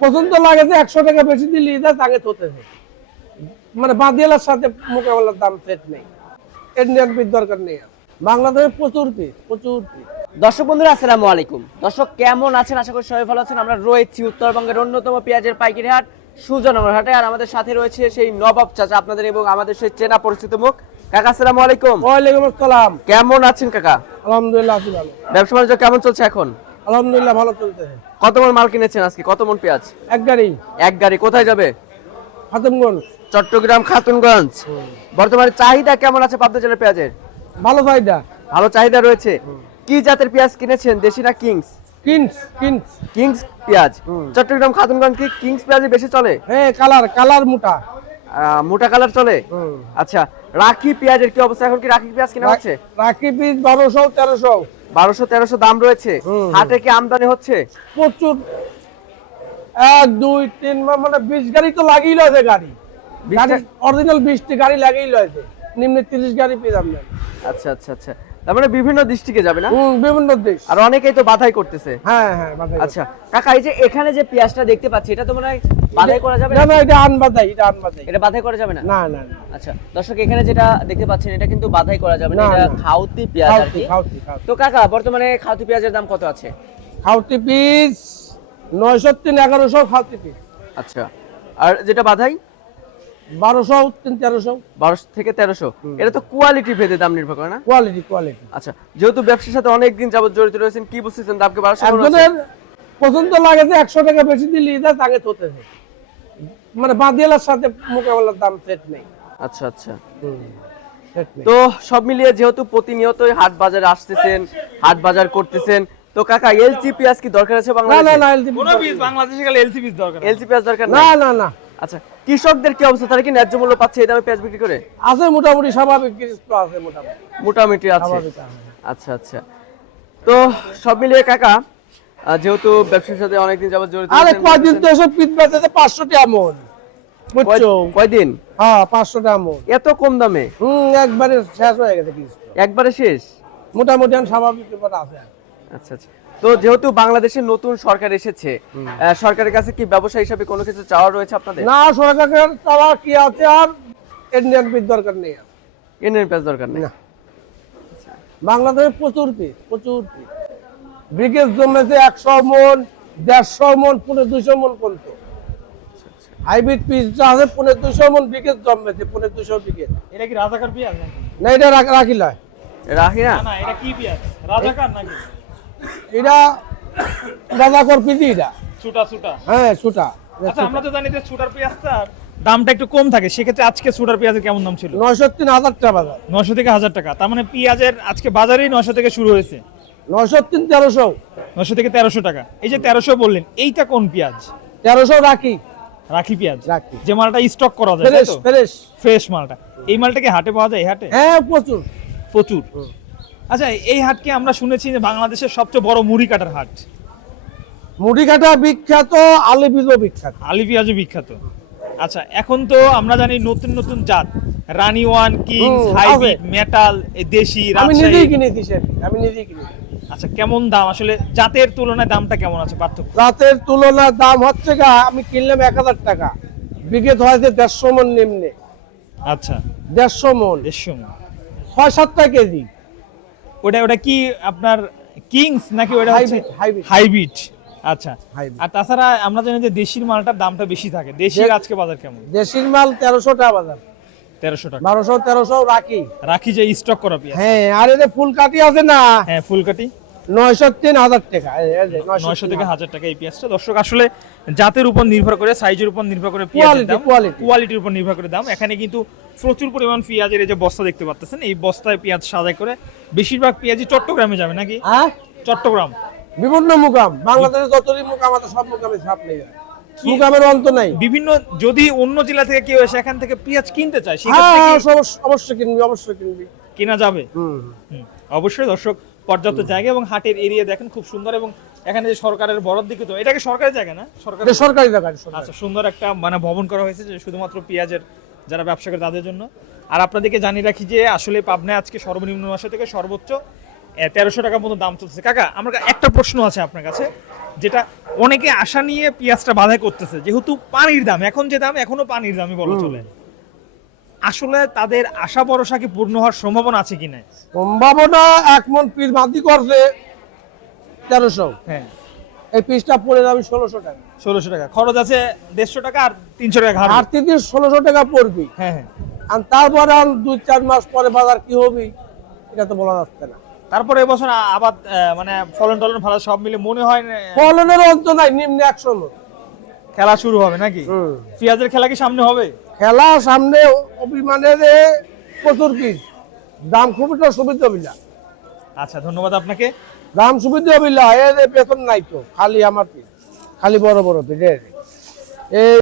পছন্দ লাগে যে 100 টাকা বেশি দিলে তাকে তোতেছে, মানে বাদিয়ালার সাথে মোকাবেলার দাম সেট নেই, ইন্ডিয়ান পিস দরকার নেই। বাংলাদেশে প্রচুর পিস, প্রচুর পিস। দর্শক বন্ধুরা আসসালামু আলাইকুম। দর্শক কেমন আছেন? আশা করি সবাই ভালো আছেন। আমরা রয়েছি উত্তরবঙ্গের অন্যতম পেঁয়াজের পাইকারি হাট সুজনগর হাটে, আর আমাদের সাথে রয়েছে সেই নবাব চাচা, আপনাদের এবং আমাদের সেই চেনা পরিচিত মুখ। কাকা আসসালামু আলাইকুম। ওয়ালাইকুম আসসালাম। কেমন আছেন কাকা? আলহামদুলিল্লাহ আছি ভালো। ব্যবসা বাণিজ্য কেমন চলছে এখন? আলহামদুলিল্লাহ ভালো চলতেছে। কত মন মাল কিনেছেন আজকে? কত মন পেঁয়াজ? এক গাড়ি। এক গাড়ি। কোথায় যাবে? খাতুনগঞ্জ। চট্টগ্রাম খাতুনগঞ্জ। বর্তমানে চাহিদা কেমন আছে পাবনা জেলার পেঁয়াজের? ভালো চাহিদা। ভালো চাহিদা রয়েছে। কি জাতের পেঁয়াজ কিনেছেন, দেশি না কিংস? কিংস পেঁয়াজ। চট্টগ্রাম খাতুনগঞ্জ কি কিংস পেঁয়াজই বেশি চলে? হ্যাঁ, কালার মোটা। মোটা কালার চলে। আচ্ছা, রাখি পেঁয়াজের কি অবস্থা? এখন কি রাখি পেঁয়াজ কিনা হচ্ছে? রাখি পিস 1200 1200-1300 দাম রয়েছে। হাটে কি আমদানি হচ্ছে? প্রচুর। 1 2 3 মানে 20 গাড়ি তো লাগিয়ে লয়েছে। গাড়ি অরিজিনাল 20টি গাড়ি লাগিয়ে লয়েছে, নিম্নে 30 গাড়ি পেয়ে যাবেন। আচ্ছা আচ্ছা আচ্ছা, তার মানে বিভিন্ন ডিস্ট্রিক্টে যাবে না? বিভিন্ন দেশ। আর অনেকেই তো বাধাই করতেছে। হ্যাঁ হ্যাঁ, বাধাই। আচ্ছা কাকা, এই যে এখানে যে পেঁয়াজটা দেখতে পাচ্ছি, এটা তো মনে হয় বাধাই করা যাবে না? না, না, এটা আনবাধাই, এটা আনবাধাই। এটা বাধাই করা যাবে না? না না না। আচ্ছা দর্শক, এখানে যেটা দেখতে পাচ্ছেন এটা কিন্তু বাধাই করা যাবে না, না, এটা না। খাউতি পেঁয়াজ আর কি। খাউতি। তো কাকা, বর্তমানে খাউতি পেঁয়াজের দাম কত আছে? খাউতি পিস 903 1100 খাউতি পিস। আচ্ছা, আর যেটা বাধাই 1200 1300। 1200 থেকে 1300। এটা তো কোয়ালিটি ভেদে দাম নির্ভর করে না? কোয়ালিটি। আচ্ছা, যেহেতু ব্যবসার সাথে অনেক দিন যাবত জড়িত রয়েছেন, কি বুঝতেছেন দামকে 1200? একজনের পছন্দ লাগে যে 100 টাকা বেশি দিলে তাকে তোতেছে, মানে বাদিয়ালার সাথে মোকাবেলার দাম সেট নেই। আচ্ছা আচ্ছা। সেট নেই। তো সব মিলিয়ে যেহেতু প্রতিনিয়তই হাট বাজারে আসতেছেন, হাট বাজার করতেছেন, তো কাকা এলসি পেঁয়াজ কি দরকার আছে না বাংলাদেশে? না না, এলসি কোন পিস বাংলাদেশে গেলে এলসি পিস দরকার। এলসি পেঁয়াজ দরকার না না? না না। আচ্ছা, কৃষকদের কি অবস্থা? তারা কি ন্যায্য মূল্য পাচ্ছে এই দামে পেঁয়াজ বিক্রি করে? আছে মোটামুটি স্বাভাবিক কিছু আছে, মোটামুটি আছে। স্বাভাবিক আছে। আচ্ছা আচ্ছা। তো সব মিলিয়ে কাকা, যেহেতু ব্যবসার সাথে অনেকদিন যাবত জড়িত আরে রয়েছেন, কয়দিন তো এসব পিস বেচেছে 500 টাকা মন, বুঝছো? কয়দিন? হ্যাঁ, 500 টাকা মন। এত কম দামে? একবারে শেষ হয়ে গেছে পিস, একবারে শেষ? মোটামুটি স্বাভাবিক ব্যাপার আছে। আচ্ছা আচ্ছা। তো যেহেতু বাংলাদেশে নতুন সরকার এসেছে, সরকারের কাছে কি ব্যবসা হিসাবে কোনো কিছু চাওয়া রয়েছে আপনাদের? না, সরকারের চাওয়া কি আছে? আর ইন্ডিয়ান পিস দরকার নেই। ইন্ডিয়ান পেঁয়াজ দরকার নেই? না। বাংলাদেশে প্রচুর পিস। ব্রিগেড জমেছে 100 মন, 150 মন, 200 মন পর্যন্ত। হাইব্রিড পিস যা আছে 200 মন ব্রিগেড জমেছে, 200 ব্রিগেড। এটা কি রাজাকার পেঁয়াজ নাকি? না, এটা রাখি লয়। রাখি না? না, এটা কি পেঁয়াজ? রাজাকার নাকি? এটা রাজাকর পিজি, এটা ছুটা। হ্যাঁ, ছুটা। আচ্ছা, আমরা তো জানি যে ছুটার পেঁয়াজটার দামটা একটু কম থাকে, সেক্ষেত্রে আজকে ছুটার পেঁয়াজের কেমন দাম ছিল? 903 টাকা বাজার। 900 থেকে 1000 টাকা। তার মানে পেঁয়াজের আজকে বাজারেই 900 থেকে শুরু হয়েছে। 903 1300। 900 থেকে 1300 টাকা। এই যে 1300 বললেন, এইটা কোন পেঁয়াজ? 1300 রাখি পেঁয়াজ। রাখি। যে মালটা স্টক করা যায়, তাই তো? ফ্রেশ মালটা। এই মালটা কি হাটে পাওয়া যায়? এই হাটে হ্যাঁ, প্রচুর। আচ্ছা, এই হাটকে আমরা শুনেছি যে বাংলাদেশের সবচেয়ে বড় মুড়ি কাটার হাট। মুড়ি কাটা বিখ্যাত, আলু বীজও বিখ্যাত। আলি পেঁয়াজও বিখ্যাত। আচ্ছা, এখন তো আমরা জানি নতুন নতুন জাত, রানি ওয়ান, কিংস, হাইব্রিড, মেটাল, দেশি, আমি রাজশাহী। নিজেই কিনেছি। আচ্ছা, কেমন দাম আসলে জাতের তুলনায় দামটা কেমন আছে, পার্থক্য? রাতের তুলনায় দাম হচ্ছে আমি কিনলাম 1000 টাকা, বিঘেত হয়েছে 150 মন নিম্নে। আচ্ছা, 150 মন, 6-7 টাকা কেজি। ওটা কি আপনার কিংস নাকি ওটা হচ্ছে হাইব্রিড? আচ্ছা। আর তাছাড়া আমরা জানি যে দেশির মালটার দামটা বেশি থাকে। দেশির আজকে বাজার কেমন? দেশির মাল 1300 টাকা বাজার। 1300 টাকা। 1200-1300 রাখি যে স্টক করা পেঁয়াজ। হ্যাঁ, আর এই যে ফুলকাটি আছে না? হ্যাঁ, ফুলকাটি 903 টাকা। 900 থেকে 1000 টাকা এই পেঁয়াজটা। দর্শক, আসলে জাতের উপর নির্ভর করে, সাইজের উপর নির্ভর করে পেঁয়াজের দাম, কোয়ালিটির উপর নির্ভর করে দাম। এখানে কিন্তু প্রচুর পরিমাণ পেঁয়াজের এই যে বস্তা দেখতে পাচ্ছেন, এই বস্তায় পেঁয়াজ সাজাই করে বেশিরভাগ পেঁয়াজই চট্টগ্রামে যাবে নাকি? হ্যাঁ, চট্টগ্রাম। বিভিন্ন মুকাম, বাংলাদেশের যতই মুকাম আছে সব মুকামে ছাপ নেই, মুকামের অন্ত নাই। বিভিন্ন, যদি অন্য জেলা থেকে কেউ এসে এখান থেকে পেঁয়াজ কিনতে চায়, অবশ্যই কিনবি। কেনা যাবে। অবশ্যই। দর্শক, পর্যাপ্ত জায়গা এবং হাটের এরিয়া দেখেন খুব সুন্দর, এবং এখানে যে সরকারের বরাদ্দ দিকে, তো এটাকে সরকারি জায়গা না? সরকারি জায়গা। আচ্ছা, সুন্দর একটা মানে ভবন করা হয়েছে যে শুধুমাত্র পেঁয়াজের যারা ব্যবসা করে তাদের জন্য। আর আপনাদেরকে জানিয়ে রাখি যে আসলে পাবনায় আজকে সর্বনিম্ন 900 থেকে সর্বোচ্চ 1300 টাকা মতো দাম চলছে। কাকা আমার একটা প্রশ্ন আছে আপনার কাছে, যেটা অনেকে আশা নিয়ে পেঁয়াজটা বাধাই করতেছে, যেহেতু পানির দাম এখন যে দাম, এখনো পানির দামই বলা চলে, আসলে তাদের আশা ভরসা কি পূর্ণ হওয়ার সম্ভাবনা আছে কিনা? সম্ভাবনা, 1 মন পিস মাটি করছে 1300, হ্যাঁ, এই পিসটা পড়ে যাবে 1600 টাকা। 1600 টাকা খরচ আছে, 150 টাকা আর 300 টাকা ঘাট। আর 1600 টাকা পড়বে। হ্যাঁ হ্যাঁ, আর তারপরে 2-4 মাস পরে বাজার কি হবে এটা তো বলা যাচ্ছে না। তারপরে এবছর আবার মানে ফলন টলন ভালো সব মিলে মনে হয় না ফলনের অন্ত নাই, নিম্নে 100 মন। খেলা শুরু হবে নাকি? পেঁয়াজের খেলা কি সামনে হবে? খেলা সামনে, অভিমানের প্রচুর পিস, দাম খুব একটা সুবিধা বিলা, আচ্ছা ধন্যবাদ আপনাকে। দাম সুবিধা বিলা, এর বেতন নাই তো, খালি আমার পিস, খালি বড় বড় পিস এই